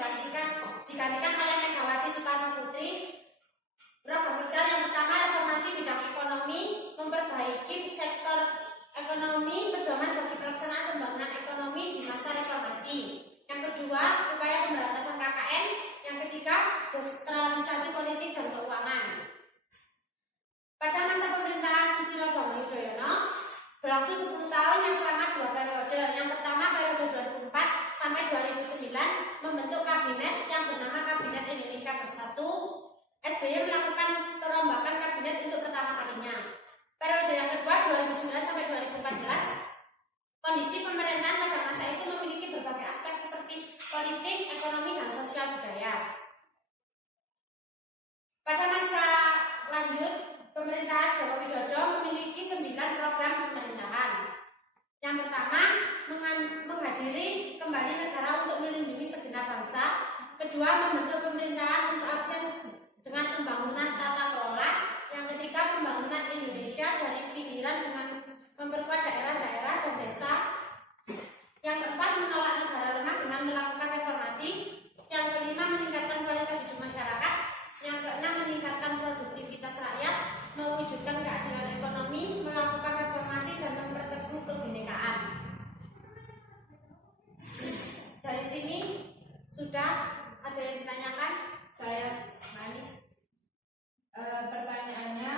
digantikan oleh Megawati Soekarno Putri. Program kerja yang pertama, reformasi bidang ekonomi, memperbaiki sektor ekonomi, pedoman bagi pelaksanaan pembangunan ekonomi di masa reformasi. Yang kedua, upaya pemberantasan KKN. Yang ketiga, desentralisasi politik dan keuangan. Pada masa pemerintahan Susilo Bambang Yudhoyono berlangsung 10 tahun yang selama 2 periode. Yang pertama periode 2004 sampai 2009 membentuk kabinet yang bernama Kabinet Indonesia Bersatu. SBY melakukan perombakan kabinet untuk pertama kalinya. Periode yang kedua 2009 sampai 2014, kondisi pemerintahan pada masa itu memiliki berbagai aspek seperti politik, ekonomi, dan sosial budaya. Pada masa lanjut, pemerintahan Joko Widodo memiliki 9 program pemerintahan. Yang pertama, menghadiri kembali negara untuk melindungi segenap bangsa. Kedua, membentuk pemerintahan untuk absen dengan pembangunan tata kelola. Yang ketiga, pembangunan Indonesia dari pinggiran dengan memperkuat daerah-daerah dan desa. Yang keempat, menolak negara lemah dengan melakukan reformasi. Yang kelima, meningkatkan kualitas hidup masyarakat. Yang keenam, meningkatkan produktivitas rakyat, mewujudkan keadilan ekonomi, melakukan reformasi dan memperteguh kebinekaan. Dari sini sudah ada yang ditanyakan? Saya Manis. Pertanyaannya,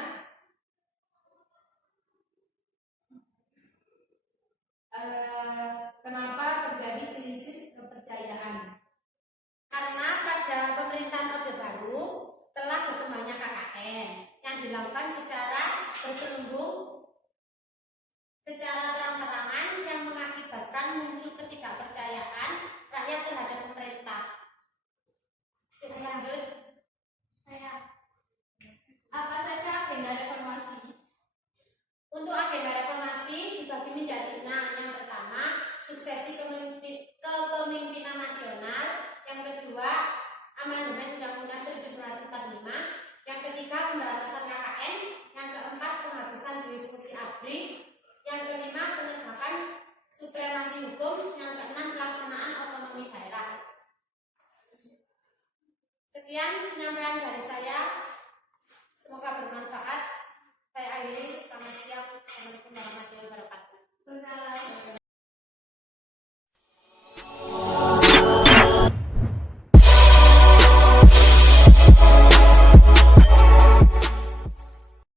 kenapa terjadi krisis kepercayaan? Karena pada pemerintahan Orde Baru telah berkembangnya KKN yang dilakukan secara berselubung, secara terang-terangan, yang mengakibatkan muncul ketidakpercayaan rakyat terhadap pemerintah. Lanjut. Apa saja agenda reformasi? Untuk agenda reformasi dibagi menjadi 6. Yang pertama, suksesi kepemimpinan nasional. Yang kedua, amandemen Undang-Undang 1945. Yang ketiga, pemberantasan KKN. Yang keempat, penghapusan dui fungsi ABRI. Yang kelima, penegakan supremasi hukum. Yang keenam, pelaksanaan otonomi daerah. Sekian penyampaian dari saya.